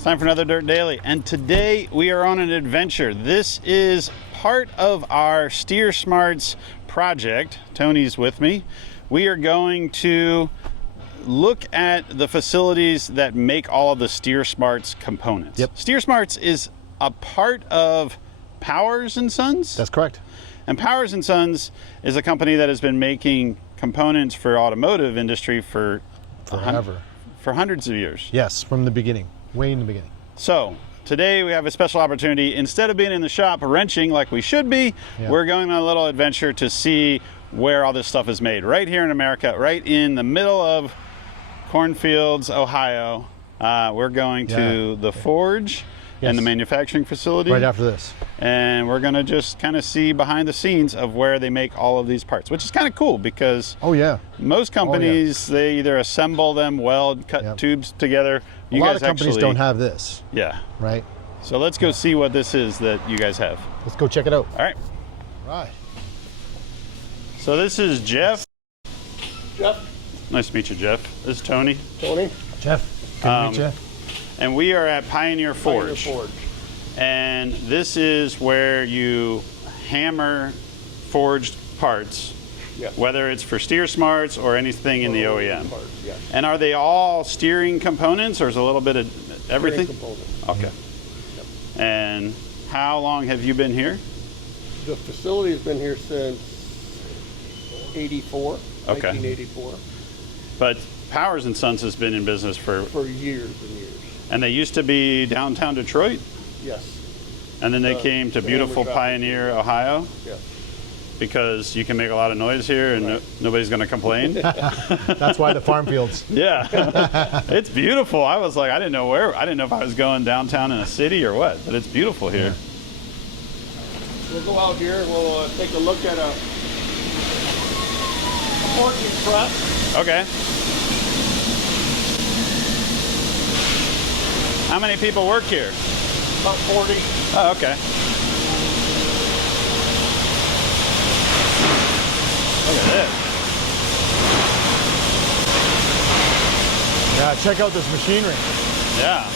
It's time for another Dirt Daily, and today we are on an adventure. This is part of our Steet Smarts project. Tony's with me. We are going to look at the facilities that make all of the Steet Smarts components. Yep. Steet Smarts is a part of Powers & Sons? That's correct. And Powers & Sons is a company that has been making components for automotive industry for Forever. For hundreds of years. Yes, from the beginning, way in the beginning. So today we have a special opportunity. Instead of being in the shop wrenching like we should be, we're going on a little adventure to see where all this stuff is made. Right here in America, right in the middle of cornfields, Ohio. We're going to the forge and the manufacturing facility. Right after this. And we're gonna just kind of see behind the scenes of where they make all of these parts, which is kind of cool because most companies, they either assemble them, weld, cut tubes together. A lot of companies don't have this. Yeah. Right? So let's go see what this is that you guys have. Let's go check it out. All right. Right. So this is Jeff. Jeff. Nice to meet you, Jeff. This is Tony. Tony. Jeff, good to meet you. And we are at Pioneer Forge. Pioneer Forge. And this is where you hammer forged parts, whether it's for Steet Smarts or anything in the OEM. Parts, yes. And are they all steering components, or is it a little bit of everything? Steering components. Okay. Yep. And how long have you been here? The facility has been here since 84, Okay. 1984. But Powers & Sons has been in business for years and years. And they used to be downtown Detroit? Yes. And then they came to beautiful Pioneer, Ohio? Yes. Because you can make a lot of noise here and nobody's going to complain? That's why the farm fields. Yeah. It's beautiful. I was like, I didn't know if I was going downtown in a city or what, but it's beautiful here. We'll go out here and we'll take a look at a forging press. Okay. How many people work here? About 40. Oh, okay. Look at this. Yeah, check out this machinery. Yeah.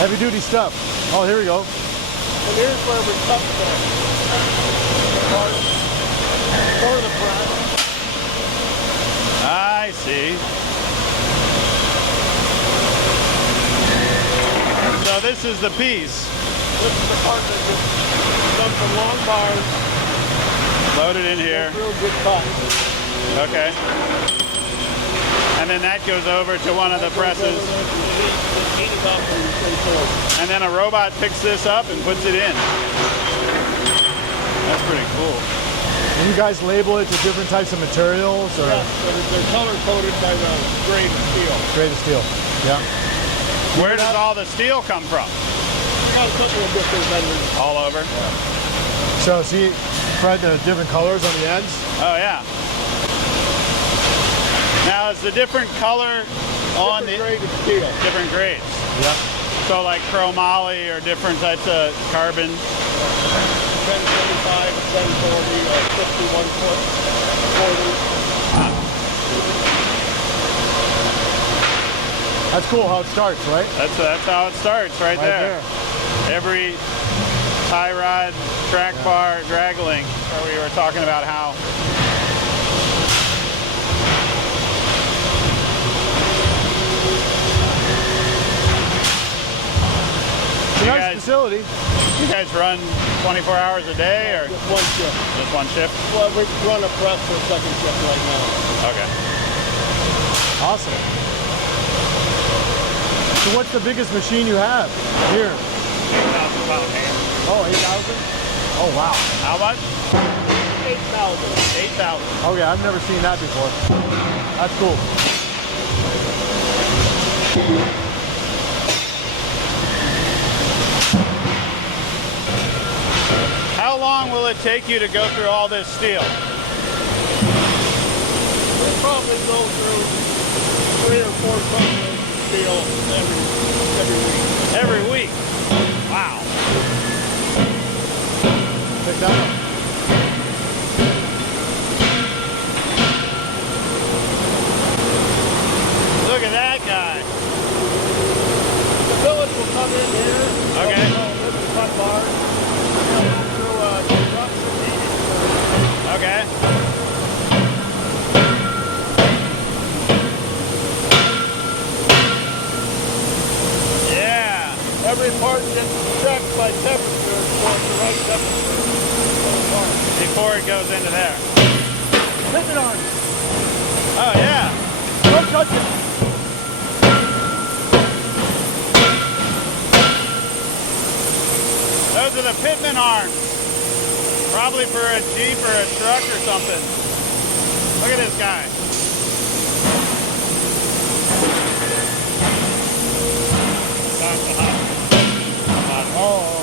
Heavy duty stuff. Oh, here we go. And here's where we cut for the press. I see. So this is the piece. This is the part that gets done from long bars. Loaded in here. Real good cut. Okay. And then that goes over to one of the presses. And then a robot picks this up and puts it in. That's pretty cool. And you guys label it to different types of materials? Or? Yes, they're color coded by the grade of steel. Grade of steel, yeah. Where does all the steel come from? All over? Yeah. So see, Fred, the different colors on the ends? Oh yeah. Now is the different color on the grade of steel. Different grades? Yeah. So like chromoly or different types of carbon? 1025, 1040, 51 foot, 40. That's cool how it starts, right? That's how it starts right there. Every tie rod, track bar, drag link, where we were talking about how nice facility. You guys run 24 hours a day or just one shift? Just one shift? Well, we run a press for a second shift right now. Okay. Awesome. So what's the biggest machine you have here? 8,000 pound hand. Oh, 8,000? Oh, wow. How much? 8,000. 8,000. Okay, I've never seen that before. That's cool. How long will it take you to go through all this steel? We'll probably go through 3 or 4 tons of steel every week. Every week? Wow. Pick that up. Look at that guy. before it goes into there. Pivot arm. Oh yeah. Don't touch it. Those are the pitman arms. Probably for a Jeep or a truck or something. Look at this guy. Oh,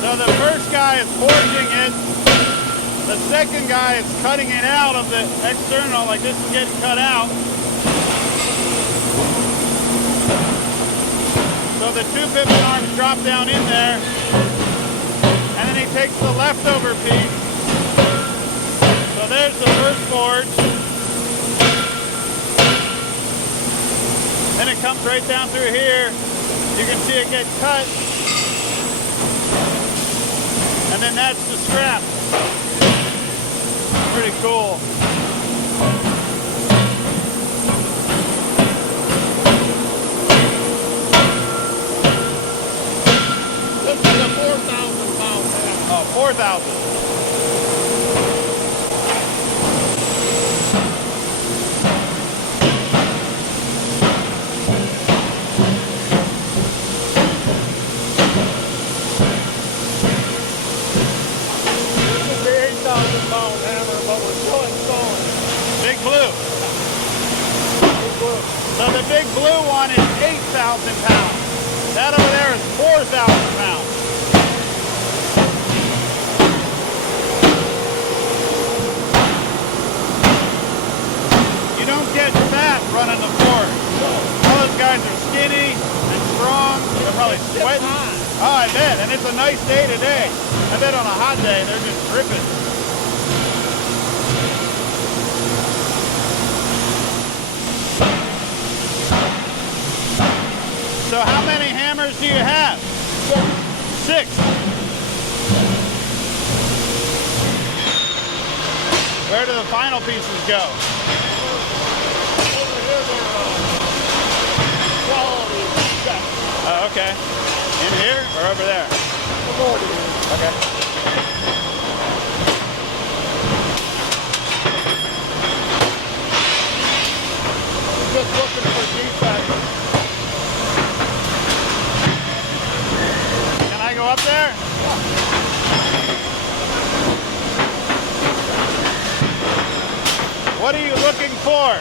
So the first guy is forging it. The second guy is cutting it out of the external, like this is getting cut out. So the two pivot arms drop down in there, and then he takes the leftover piece. So there's the first forge. Then it comes right down through here. You can see it get cut. And then that's the scrap. Pretty cool. This is a 4,000 pound hammer. Oh, 4,000. This is the 8,000 pound hammer, but we're still installing. Big blue. Big blue. So the big blue one is 8,000 pounds. That over there is 4,000 pounds. You don't get fat running the Ford. All those guys are skinny and strong. They're probably sweating. Oh, I bet. And it's a nice day today. I bet on a hot day, they're just dripping. So how many hammers do you have? 6. Where do the final pieces go? Over here, they're quality check. Oh, okay. In here or over there? Okay. Just looking for defects. Can I go up there? What are you looking for?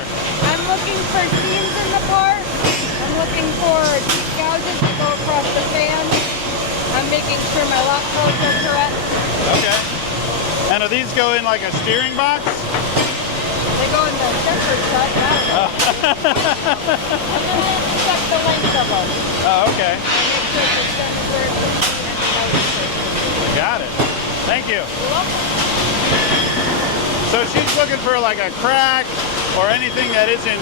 I'm looking for seams in the part. I'm looking for deep gouges to go across the fan. I'm making sure my lock codes are correct. Okay. And do these go in like a steering box? They go in the shepherd side. I'm going to check the length of them. Oh, okay. And make sure it's extended where it's supposed to be and the nose. Got it. Thank you. You're welcome. So she's looking for like a crack or anything that isn't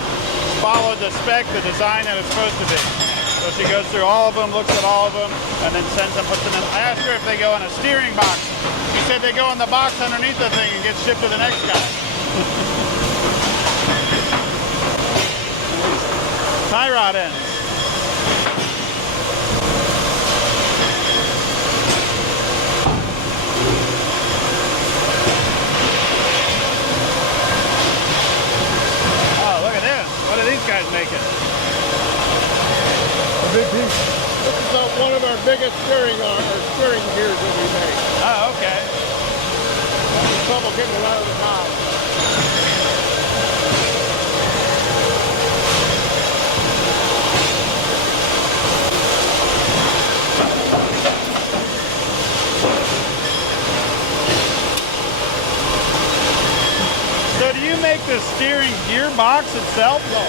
followed the spec, the design that it's supposed to be. So she goes through all of them, looks at all of them, and then sends them, puts them in. I asked her if they go in a steering box. She said they go in the box underneath the thing and get shipped to the next guy. Tie rod ends. Oh, look at this. What are these guys making? a big piece. This is one of our biggest steering gears that we make. Oh, okay. Having trouble getting it out of the knob. So do you make the steering gearbox itself? No,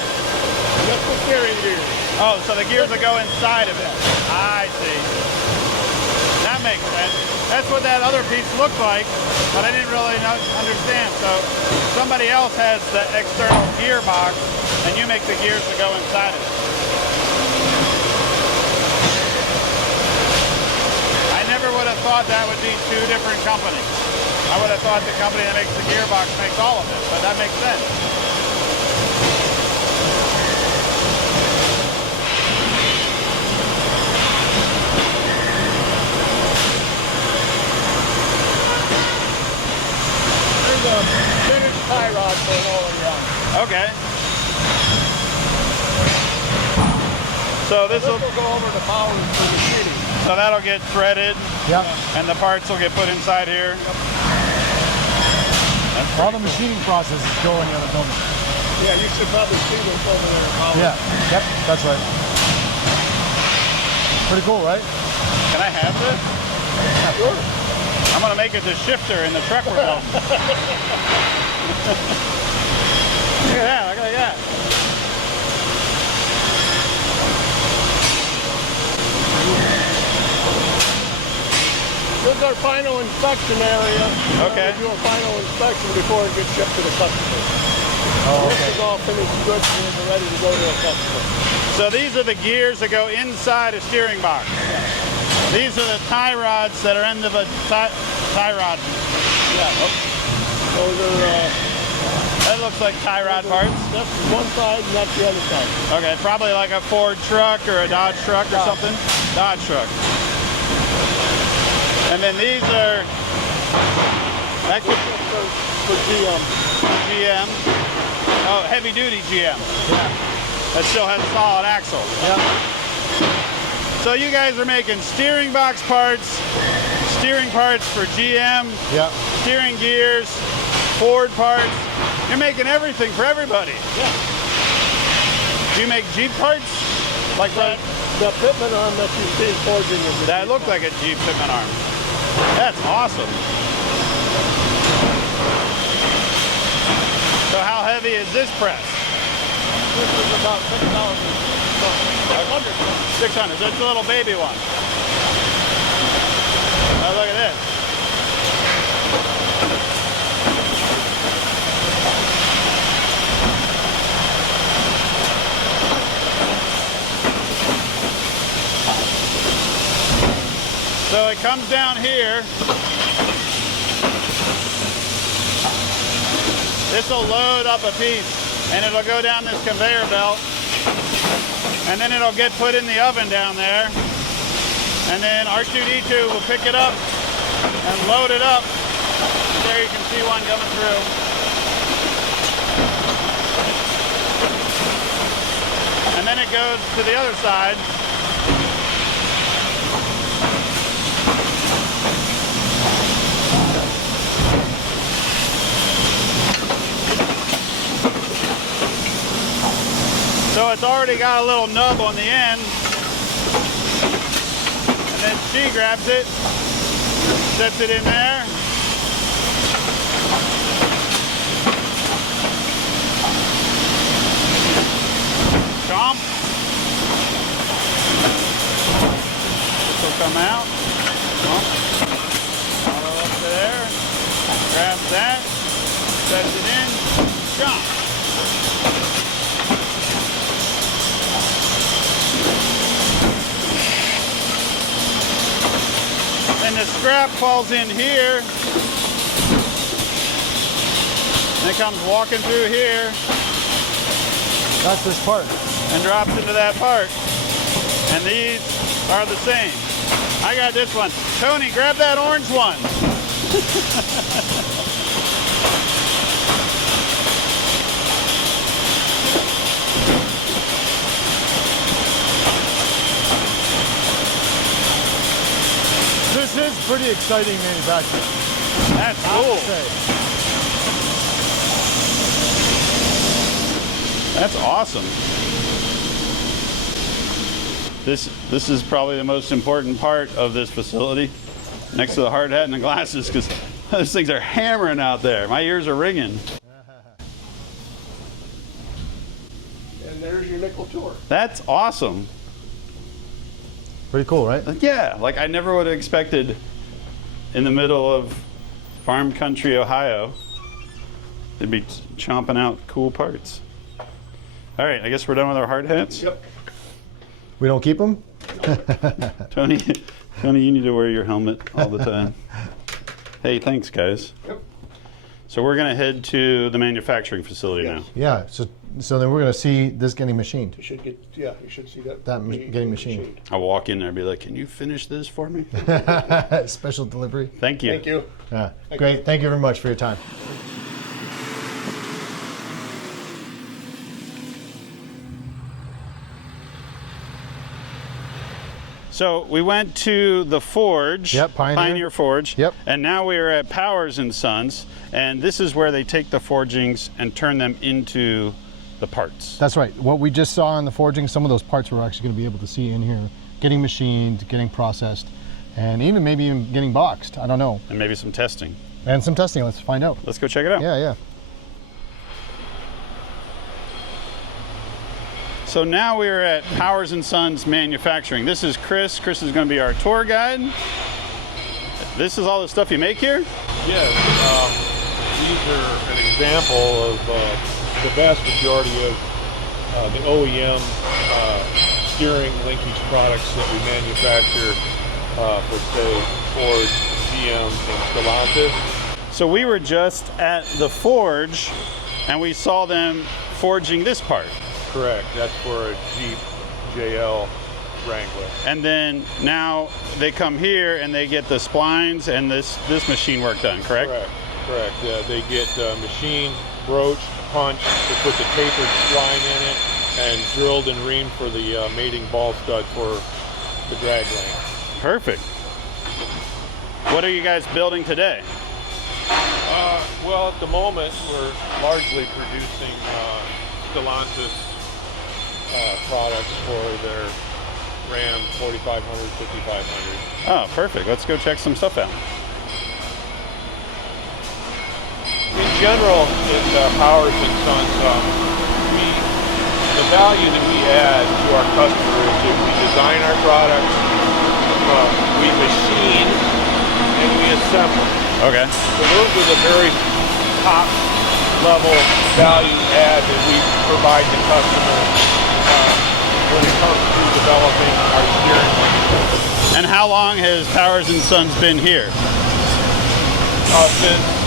just the steering gear. Oh, so the gears will go inside of it. I see. That makes sense. That's what that other piece looked like, but I didn't really understand. So somebody else has the external gearbox, and you make the gears that go inside of it. have thought that would be two different companies. I would have thought the company that makes the gearbox makes all of it, but that makes sense. There's a finished tie rod for an already on. Okay. So this will go over the power for the machining. So that'll get threaded. Yep. And the parts will get put inside here. All the machining process is going on the building. Yeah, you should probably see what's over there. Yeah. Yep. That's right. Pretty cool, right? Can I have this? Sure. I'm gonna make it the shifter in the truck we're building. Look at that, look at that. This is our final inspection area. Okay. We do a final inspection before it gets shipped to the customer. Oh, This is all finished goods and we're ready to go to a customer. So these are the gears that go inside a steering box. These are the tie rods that are into the tie rod. Yeah. Those are, That looks like tie rod parts. that's one side and that's the other side. Okay, probably like a Ford truck or a Dodge truck or something. Dodge truck. And then these are, that could For GM. GM. Oh, heavy duty GM. Yeah. That still has a solid axle. Yep. So you guys are making steering box parts, steering parts for GM, Yep. steering gears, Ford parts. You're making everything for everybody. Yeah. Do you make Jeep parts? Like that? The fitment arm that you see forging is That looked like a Jeep fitment arm. That's awesome. So how heavy is this press? This is about 6,000. 600. That's a little baby one. Oh, look at this. So it comes down here. This will load up a piece and it'll go down this conveyor belt. And then it'll get put in the oven down there. And then R2-D2 will pick it up and load it up. There you can see one coming through. And then it goes to the other side. So it's already got a little nub on the end. And then she grabs it, sets it in there. Chomp. This will come out. Chomp. Auto up to there. Grabs that, sets it in, chomp. And the scrap falls in here, and it comes walking through here. That's this part. And drops into that part. And these are the same. I got this one. Tony, grab that orange one. This is pretty exciting manufacturing. That's I have cool. to say. That's awesome. This is probably the most important part of this facility, next to the hard hat and the glasses, because those things are hammering out there. My ears are ringing. And there's your nickel tour. That's awesome. Pretty cool, right? Yeah, like I never would have expected in the middle of farm country Ohio they'd be chomping out cool parts. All right, I guess we're done with our hard hats. Yep. We don't keep them? Tony, Tony, you need to wear your helmet all the time. Hey, thanks, guys. Yep. So we're going to head to the manufacturing facility now. Yeah. So then we're going to see this getting machined. You should get, yeah, you should see that. Getting machined. I'll walk in there and be like, can you finish this for me? Special delivery. Thank you. Thank you. Yeah. Great. Thank you very much for your time. So we went to the forge, Yep, Pioneer. Forge, Yep. and now we are at Powers and Sons, and this is where they take the forgings and turn them into the parts. That's right. What we just saw in the forging, some of those parts we're actually going to be able to see in here, getting machined, getting processed, and maybe even getting boxed. I don't know. And maybe some testing. And some testing. Let's find out. Let's go check it out. Yeah. So now we're at Powers and Sons Manufacturing. This is Chris. Chris is going to be our tour guide. This is all the stuff you make here? Yes, these are an example of the vast majority of the OEM steering linkage products that we manufacture for, say, Ford, GM, and Stellantis. So we were just at the forge and we saw them forging this part. Correct. That's for a Jeep JL Wrangler. And then now they come here and they get the splines and this machine work done, correct? Correct. They get machined, broached, punched. They put the tapered spline in it and drilled and reamed for the mating ball stud for the drag length. Perfect. What are you guys building today? Well, at the moment, we're largely producing Stellantis products for their Ram 4500, 5500. Oh, perfect. Let's go check some stuff out. In general, at Powers and Sons, the value that we add to our customer is that we design our products, we machine, and we assemble. Okay. So those are the very top level value add that we provide the customer when it comes to developing our steering wheel. And how long has Powers and Sons been here? Since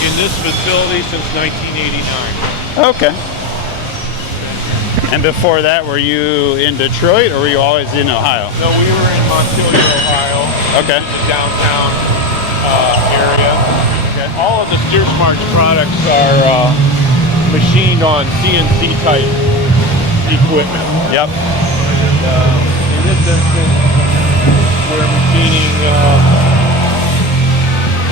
in this facility since 1989. Okay. And before that, were you in Detroit or were you always in Ohio? No, we were in Montpelier, Ohio. Okay. The downtown area. Okay. All of the Steet Smarts products are machined on CNC type equipment. Yep. And in this instance, we're machining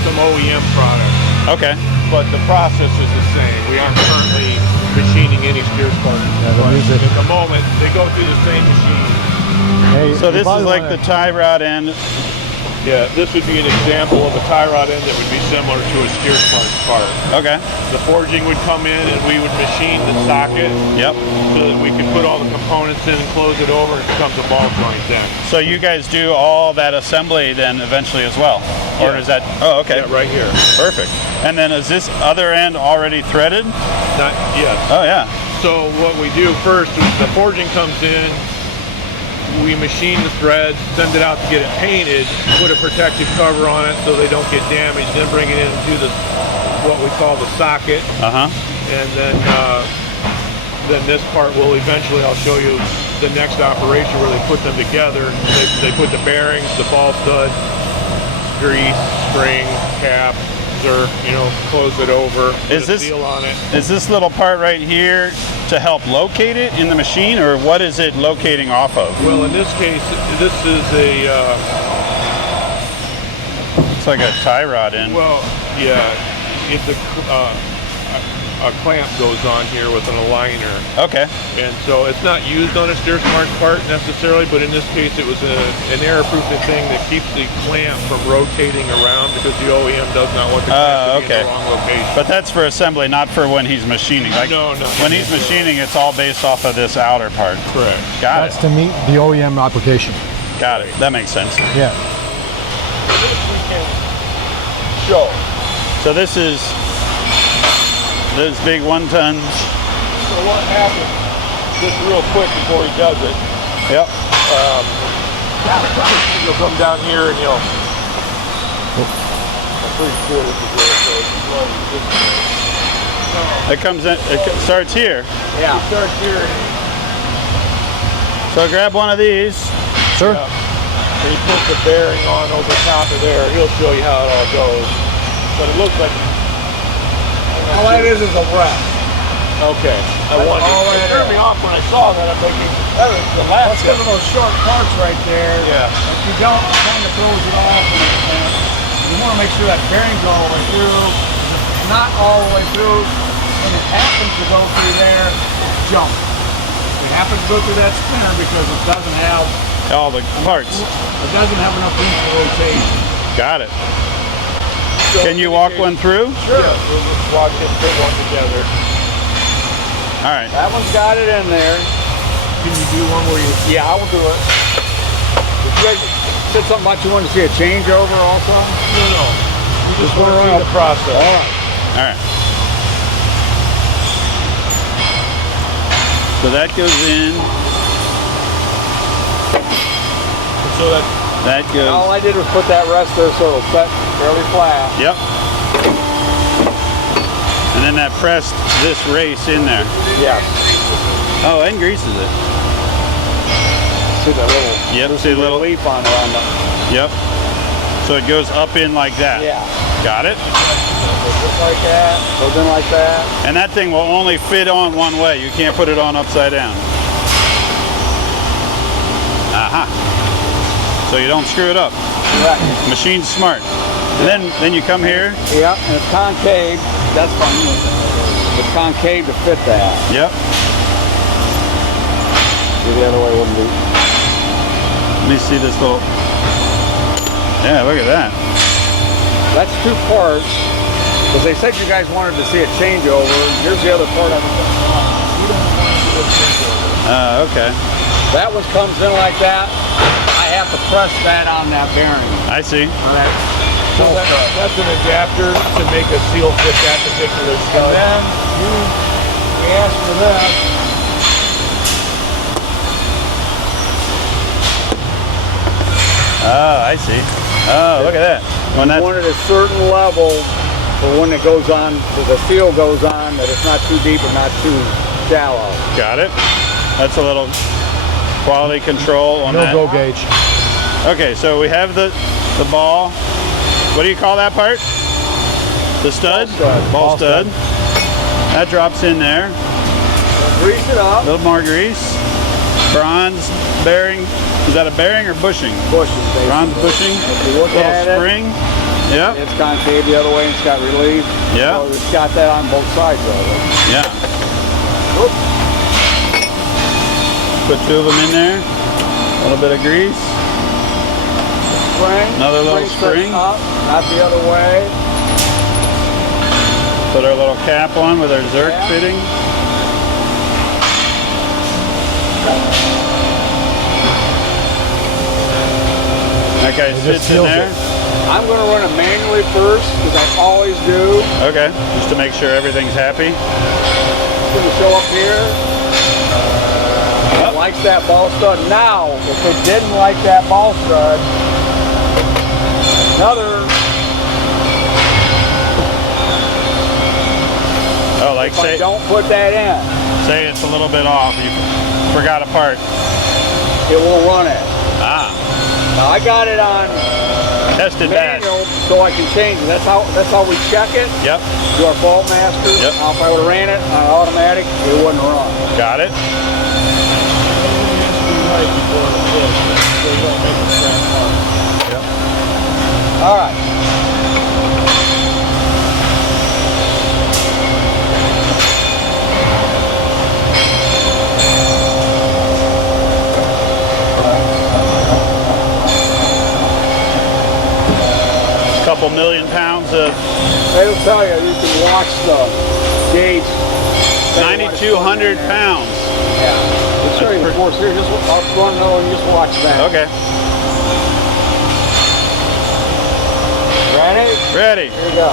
some OEM products. Okay. But the process is the same. We aren't currently machining any Steet Smarts. At the moment, they go through the same machine. Hey, So this is like the tie rod end. Yeah, this would be an example of a tie rod end that would be similar to a Steet Smarts part. Okay. The forging would come in and we would machine the socket Yep. so that we could put all the components in and close it over and it becomes a ball joint then. So you guys do all that assembly then eventually as well? Or Yeah. is that, oh, okay. Yeah, right here. Perfect. And then is this other end already threaded? Not yes. Oh yeah. So what we do first is the forging comes in, we machine the threads, send it out to get it painted, put a protective cover on it so they don't get damaged, then bring it in and do the what we call the socket. Uh-huh. And then this part will eventually, I'll show you the next operation where they put them together. They put the bearings, the ball stud, grease, spring, cap, close it over, put a seal on it. Is this little part right here to help locate it in the machine, or what is it locating off of? Well, in this case, this is It's like a tie rod end. well, yeah, it's a clamp goes on here with an aligner. Okay. And so it's not used on a Steet Smarts part necessarily, but in this case it was an error-proofing thing that keeps the clamp from rotating around because the OEM does not want the clamp to be in the wrong location. But that's for assembly, not for when he's machining. Like, No. When he's machining, it's all based off of this outer part. Correct. Got That's it. to meet the OEM application. Got it. That makes sense. Yeah. This we can show. So this is those big 1 tons. So what happens, just real quick before he does it, Yep. You'll come down here and you'll. I'm pretty sure this is where it goes. It comes in. It starts here. Yeah. It starts here. So grab one of these. Sir? Yeah. And you put the bearing on over top of there. He'll show you how it all goes. But it looks like. All that is a rest. Okay. It threw me off when I saw that. I'm thinking, that was the last. That's because of those short parts right there. Yeah. If you don't, it kind of throws it off. And you want to make sure that bearing's all the way through. If it's not all the way through, and it happens to go through there, jump. It happens to go through that spinner because it doesn't have All the parts. It doesn't have enough room for rotation. Got it. Can you walk one through? Sure. Yeah, we'll just walk it, put one together. All right. That one's got it in there. Can you do one where you? Yeah, I will do it. Did you guys said something about you wanted to see a changeover also? No. You just want to see the process. All right. All right. So that goes in. So That goes. All I did was put that rest there so it'll set fairly flat. Yep. And then that pressed this race in there. Yes. Oh, and greases it. See that little Yep. See the little. leaf on it on the. Yep. So it goes up in like that. Yeah. Got it. Just like that. Goes in like that. And that thing will only fit on one way. You can't put it on upside down. Aha. So you don't screw it up. Right. Machine's smart. And then you come here. Yeah, and it's concave. That's fine. It's concave to fit that. Yep. See, the other way wouldn't be. Let me see this little. Yeah, look at that. That's two parts. Because they said you guys wanted to see a changeover. Here's the other part of it. You don't want to do a changeover. Okay. That one comes in like that. I have to press that on that bearing. I see. On that. So that's an adapter to make a seal fit that particular stud. And then we asked for that. Oh, I see. Oh, look at that. When We that. wanted a certain level for when it goes on, the seal goes on, that it's not too deep or not too shallow. Got it. That's a little quality control on No that. go gauge. Okay, so we have the ball. What do you call that part? The stud? Ball stud. That drops in there. Grease it A up. little more grease. Bronze bearing. Is that a bearing or bushing? Bushing, basically. Bronze bushing. If you look Little at it, spring. Yep. it's concave the other way and it's got relief. Yeah. So it's got that on both sides of it. Yeah. Oops. Put two of them in there. A little bit of grease. Spring. Another little sets spring. Up, not the other way. Put our little cap on with our Zerk Yeah. fitting. That guy sits in there. I'm going to run it manually first, because I always do. Okay, just to make sure everything's happy. It's going to show up here. It likes that ball stud. Now, if it didn't like that ball stud, another. Oh, like If I say don't put that in, it's a little bit off. You forgot a part. it won't run it. Ah, Now I got it on tested that. manual, so I can change it. That's how we check it. Yep, Do our fault masters. Yep. Now, if I would have ran it on automatic, it wouldn't run. got it. All right. Couple million pounds of It'll tell you, you can watch the gauge. 9,200 pounds. Yeah. We'll show you the force here. Just I'll run though and just watch that. Okay, Ready? ready. Here we go.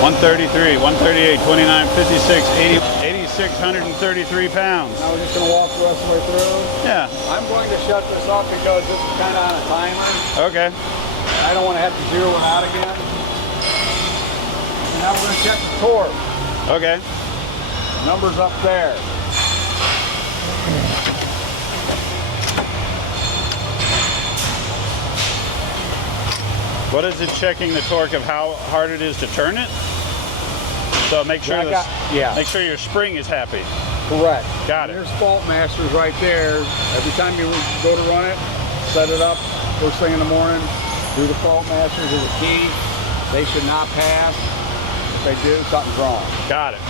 $133, $138, $29, $56, $80, $86, 3,633 pounds. Now we're just going to walk the rest of the way through. Yeah. I'm going to shut this off because this is kind of on a timer. Okay. I don't want to have to zero it out again. And now we're going to check the torque. Okay. The number's up there. What is it checking the torque of how hard it is to turn it? So make sure make sure your spring is happy. Correct. Got it. There's fault masters right there. Every time you go to run it, set it up first thing in the morning, do the fault masters is a key. They should not pass. If they do, something's wrong. Got it.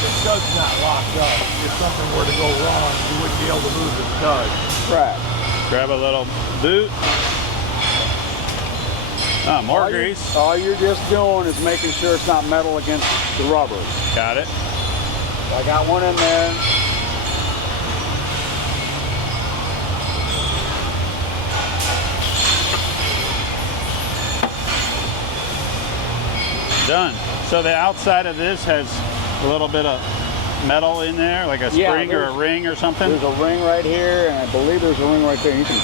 The stud's not locked up. If something were to go wrong, you wouldn't be able to move the stud. Correct. Grab a little boot. Oh, more grease. All you're just doing is making sure it's not metal against the rubber. Got it. I got one in there. Done. So the outside of this has a little bit of metal in there, like a spring or a ring or something? There's a ring right here, and I believe there's a ring right there. You can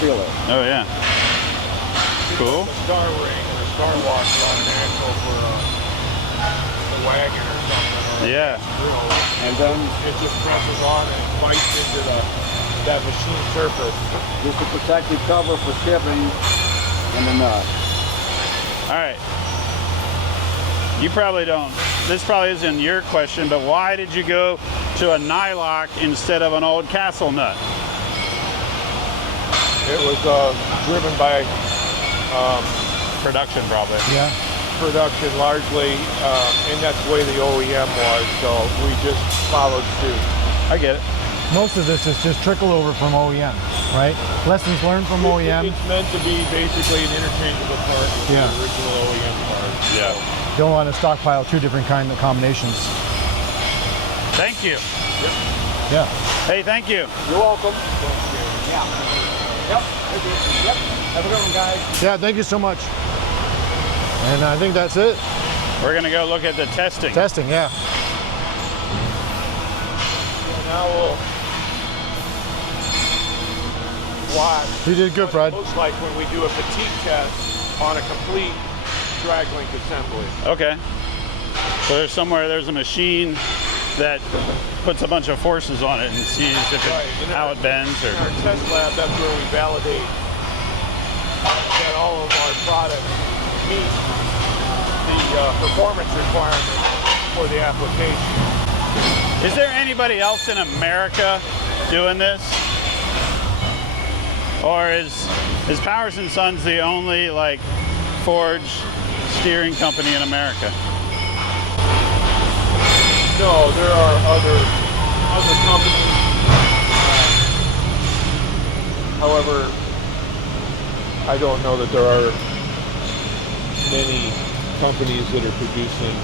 feel it. Oh, yeah. Cool. A star ring or a star wash on an axle for a wagon or something. Or Yeah. And then it just presses on and bites into that machine surface. Just a protective cover for shipping and the nut. All right. You probably don't. This probably isn't your question, but why did you go to a nylock instead of an old castle nut? It was driven by Production, probably. Yeah. production largely, and that's the way the OEM was, so we just followed suit. I get it. Most of this is just trickle over from OEM, right? Lessons learned from OEM. It's meant to be basically an interchangeable part with Yeah. the original OEM part. Yeah. Don't want to stockpile two different kind of combinations. Thank you. Yeah. Hey, thank you. You're welcome. Yeah. Yep. Yep. Have a good one, guys. Yeah, thank you so much. And I think that's it. We're going to go look at the testing. Testing, yeah. So now we'll watch. You did good, Fred. Looks like when we do a fatigue test on a complete drag link assembly. Okay. So there's a machine that puts a bunch of forces on it and sees if how it bends. Or In our test lab, that's where we validate that all of our products meet the performance requirements for the application. Is there anybody else in America doing this? Or is Powers & Sons the only like forged steering company in America? No, there are other companies. However, I don't know that there are many companies that are producing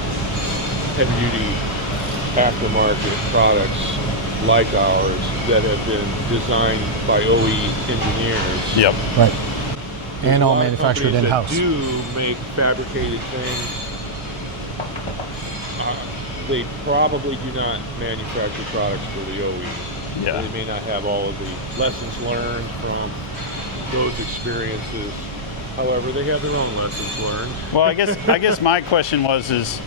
heavy-duty aftermarket products like ours that have been designed by OE engineers. Yep. Right. There's And a all lot of manufactured companies in-house. that do make fabricated things. They probably do not manufacture products for the OE. Yeah. They may not have all of the lessons learned from those experiences. However, they have their own lessons learned. Well, I guess my question was is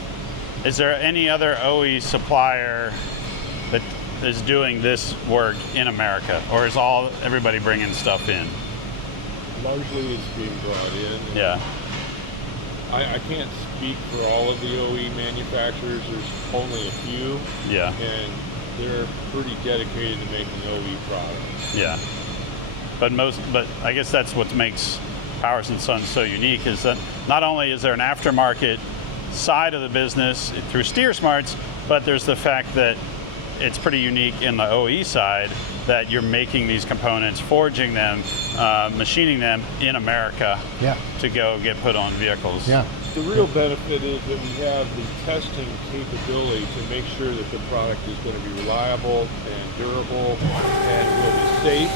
there any other OE supplier that is doing this work in America, or is everybody bringing stuff in? Largely it's being brought in. Yeah. I can't speak for all of the OE manufacturers. There's only a few. Yeah. And they're pretty dedicated to making OE products. Yeah. But I guess that's what makes Powers & Sons so unique, is that not only is there an aftermarket side of the business through Steet Smarts, but there's the fact that it's pretty unique in the OE side that you're making these components, forging them, machining them in America to go get put on vehicles. Yeah. The real benefit is that we have the testing capability to make sure that the product is going to be reliable and durable and will be safe.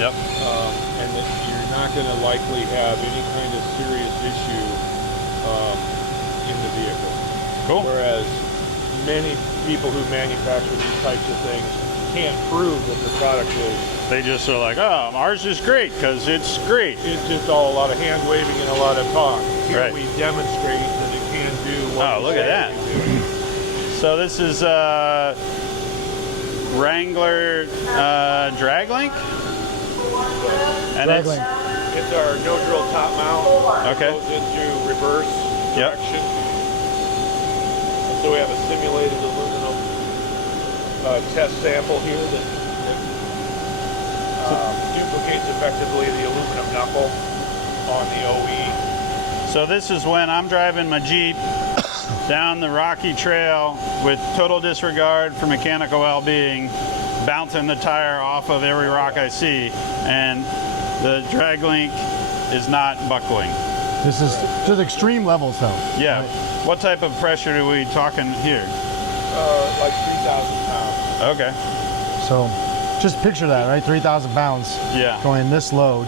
Yep. And that you're not going to likely have any kind of serious issue in the vehicle. Cool. Whereas many people who manufacture these types of things can't prove that the product is. They just are like, oh, ours is great because it's great. It's just all a lot of hand waving and a lot of talk. Here Right. we demonstrate that it can do what Oh, look at that. it can do. So this is Wrangler drag link, and Drag link. It's our no drill top mount. Okay. It goes into reverse Yep. direction. And so we have a simulated aluminum test sample here that duplicates effectively the aluminum knuckle on the OE. So this is when I'm driving my Jeep down the rocky trail with total disregard for mechanical well-being, bouncing the tire off of every rock I see, and the drag link is not buckling. This is just extreme levels though. Yeah. Right? What type of pressure are we talking here? Like 3,000 pounds. Okay. So just picture that, right? 3,000 pounds Yeah. going this load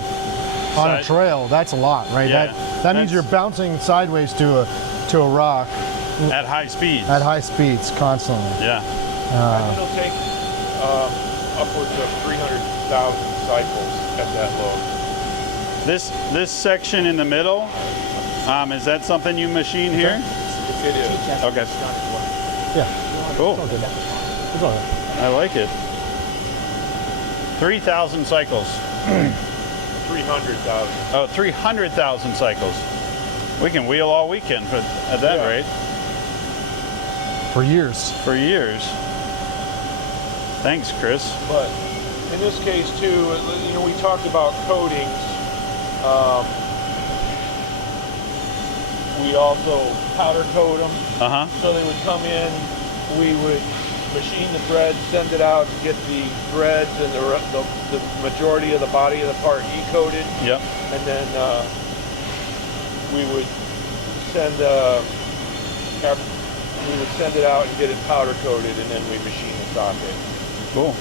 on a Side- trail. That's a lot, right? Yeah, That means that's- you're bouncing sideways to a rock At high speeds. at high speeds constantly. Yeah. And it'll take upwards of 300,000 cycles at that load. This section in the middle, is that something you machine here? It is. Okay. Yeah. Cool. It's all right. I like it. 3,000 cycles. 300,000. Oh, 300,000 cycles. We can wheel all weekend at that Yeah. rate For years. for years. Thanks, Chris. But in this case too, you know, we talked about coatings. We also powder coat them. Uh-huh. So they would come in, we would machine the threads, send it out, get the threads and the majority of the body of the part e-coated. Yep. And then we would send it out and get it powder coated, and then we machine the socket. Cool.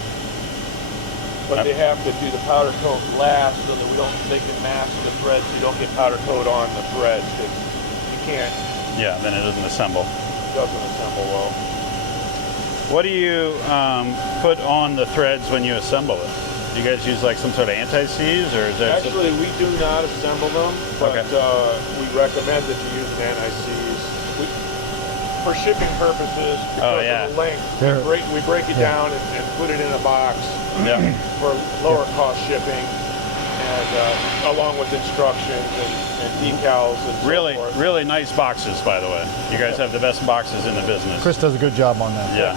But they have to do the powder coat last so that they can mask the threads so you don't get powder coat on the threads, because you can't, Yeah, then it doesn't assemble. it doesn't assemble well. What do you put on the threads when you assemble it? Do you guys use like some sort of anti-seize, or is there? Actually, we do not assemble them, but Okay. we recommend that you use an anti-seize. For shipping purposes, because yeah. of the length, we break it down and put it in a box Yeah. for lower cost shipping, and along with instructions and decals and Really, so forth. really nice boxes, by the way. You guys have the best boxes in the business. Chris does a good job on that. Yeah.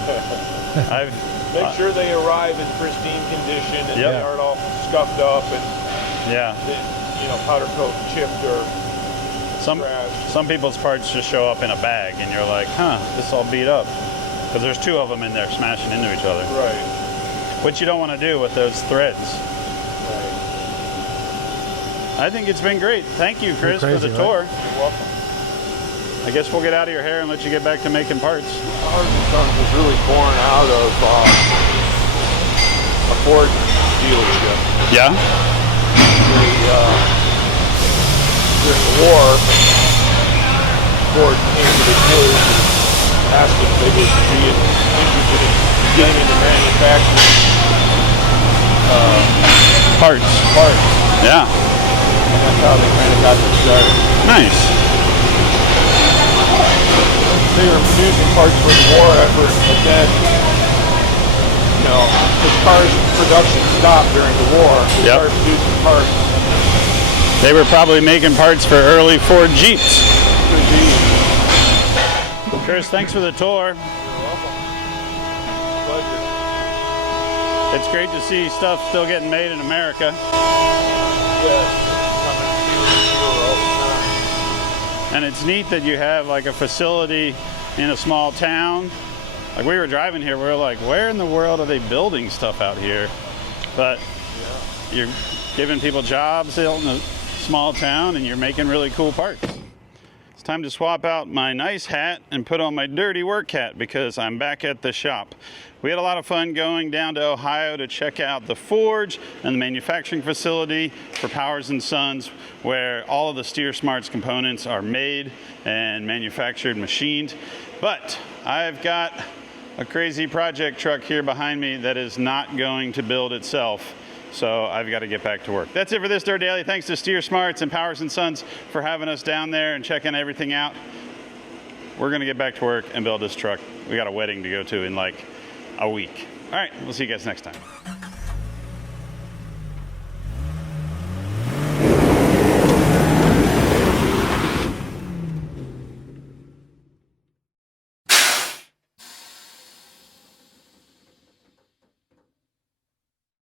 Make sure they arrive in pristine condition and Yep. they aren't all scuffed up and Yeah. powder coat chipped or Some people's parts just show up in a bag, and you're like, huh, this all beat up, because there's two of them in there smashing into each other. right. Which you don't want to do with those threads. Right. I think it's been great. Thank you, Chris, Crazy, for the right? tour. You're welcome. I guess we'll get out of your hair and let you get back to making parts. Ours and Sons was really born out of a Ford dealership. Yeah? During the war, Ford came to the dealers and asked if they would be interested in getting into manufacturing Parts. Yeah. and that's how they kind of got them started. Nice. They were producing parts for the war effort, but then, the cars production stopped during the war. They Yep. started producing parts. They were probably making parts for early Ford Jeeps. Could be. Chris, thanks for the tour. Pleasure. It's great to see stuff still getting made in America. Yes. Coming here all the time. And it's neat that you have like a facility in a small town. Like we were driving here, we were like, where in the world are they building stuff out here? But you're giving people jobs in a small town and you're making really cool parts. time to swap out my nice hat and put on my dirty work hat because I'm back at the shop. We had a lot of fun going down to Ohio to check out the forge and the manufacturing facility for Powers & Sons, where all of the Steet Smarts components are made and manufactured, machined. But I've got a crazy project truck here behind me that is not going to build itself. So I've got to get back to work. That's it for this Dirt Daily. Thanks to Steet Smarts and Powers & Sons for having us down there and checking everything out. We're going to get back to work and build this truck. We got a wedding to go to in like a week. All right, we'll see you guys next time.